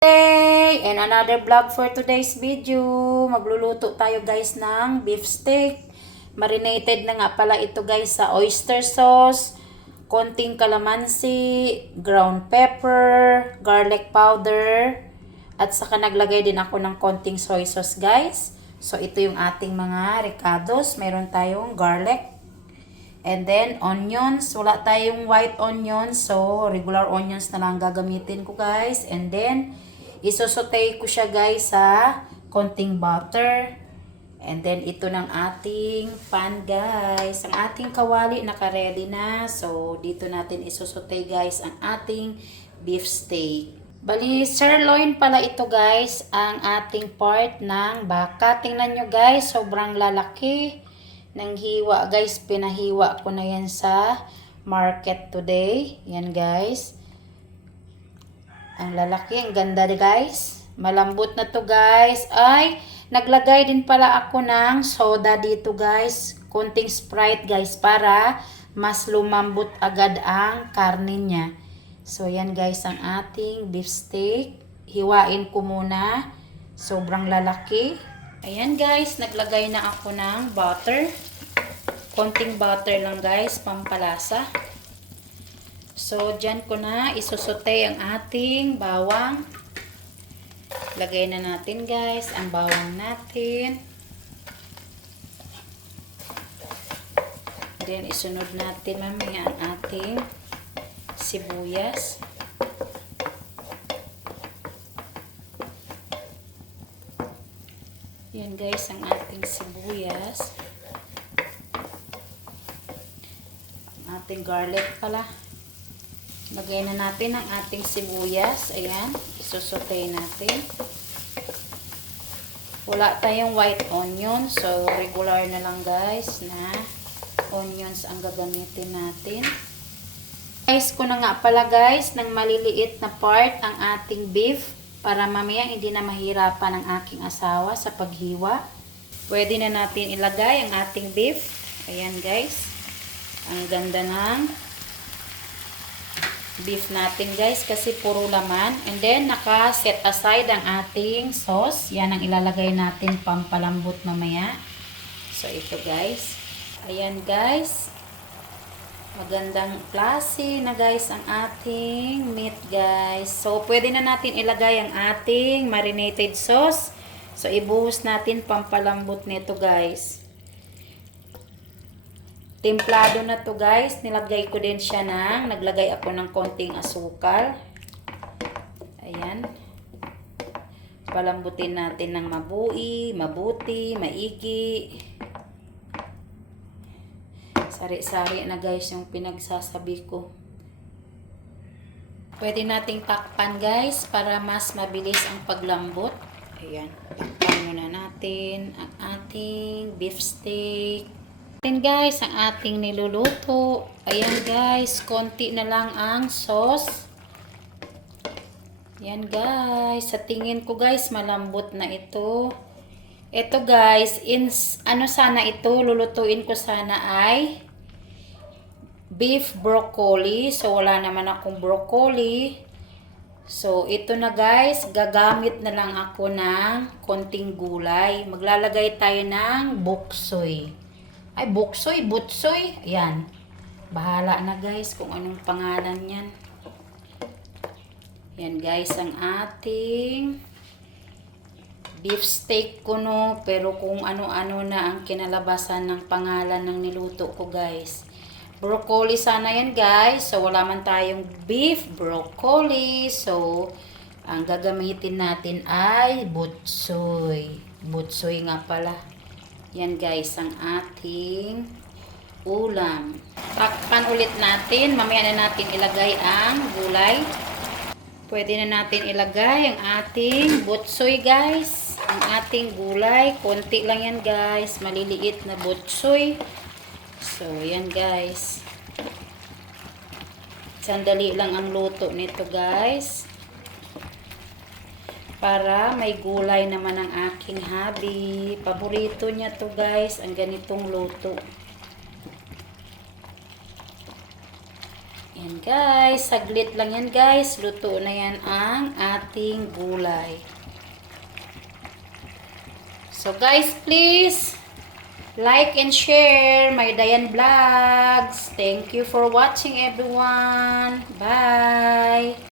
Hey! And another vlog for today's video. Magluluto tayo guys ng beef steak. Marinated na nga pala ito guys sa oyster sauce, konting kalamansi, ground pepper, garlic powder, at saka naglagay din ako ng konting soy sauce guys. So ito yung ating mga ricados. Meron tayong garlic. And then, onions. Wala tayong white onions. So, regular onions na lang gagamitin ko, guys. And then, isosote ko siya, guys, sa konting butter. And then, ito ng ating pan, guys. Ang ating kawali, naka-ready na. So, dito natin isosote, guys, ang ating beef steak. Bali, sirloin pala ito, guys, ang ating part ng baka. Tingnan nyo, guys, sobrang lalaki ng hiwa guys. Pinahiwa ko na yan sa market today. Yan guys. Ang lalaki, ang ganda guys. Malambot na to guys. Ay, naglagay din pala ako ng soda dito guys. Konting Sprite guys para mas lumambot agad ang karne niya. So yan guys ang ating beef steak. Hiwain ko muna. Sobrang lalaki. Ayan guys, naglagay na ako ng butter. Konting butter lang guys, pampalasa. So, dyan ko na isusote ang ating bawang. Lagay na natin guys, ang bawang natin. Then, isunod natin mamaya ang ating sibuyas. Yan guys, ang ating sibuyas. Ang ating garlic pala. Lagay na natin ang ating sibuyas. Ayan, isusutay natin. Wala tayong white onion. So, regular na lang guys na onions ang gagamitin natin. Guys, ko na nga pala guys, ng maliliit na part ang ating beef. Para mamaya hindi na mahirapan ang aking asawa sa paghiwa. Pwede na natin ilagay ang ating beef. Ayan guys. Ang ganda ng beef natin guys kasi puro laman. And then naka-set aside ang ating sauce. Yan ang ilalagay natin pampalambot mamaya. So ito guys. Ayan guys. Magandang klase na guys ang ating meat guys. So, pwede na natin ilagay ang ating marinated sauce. So, ibuhos natin pampalambot nito guys. Templado na to guys. Nilagay ko din siya naglagay ako ng konting asukal. Ayan. Palambutin natin ng mabuti, maigi. Sari-sari na guys yung pinagsasabi ko. Pwede nating takpan guys para mas mabilis ang paglambot. Ayan. Takpan muna natin ang ating beef steak. Ayan guys, ang ating niluluto. Ayan guys, konti na lang ang sauce. Ayan guys, sa tingin ko guys, malambot na ito. Ito guys, sana ito, lulutuin ko sana ay beef broccoli. So, wala naman akong broccoli. So, ito na guys. Gagamit na lang ako ng konting gulay. Maglalagay tayo ng buksoy. Ay, buksoy, butsoy. Ayan. Bahala na guys kung anong pangalan yan. Ayan guys, ang ating beef steak ko no. Pero kung ano-ano na ang kinalabasan ng pangalan ng niluto ko guys. Broccoli sana yan guys. So, wala man tayong beef broccoli. So, ang gagamitin natin ay butsoy. Butsoy nga pala. Yan guys, ang ating ulam. Takpan ulit natin. Mamaya na natin ilagay ang gulay. Pwede na natin ilagay ang ating butsoy guys. Ang ating gulay. Konti lang yan guys. Maliliit na butsoy. So, yan guys. Sandali lang ang luto nito guys. Para may gulay naman ang aking hubby. Paborito niya to guys, ang ganitong luto. Yan Yan guys, saglit lang yan guys. Luto na yan ang ating gulay. So guys, please like and share my Dayan Vlogs. Thank you for watching everyone. Bye!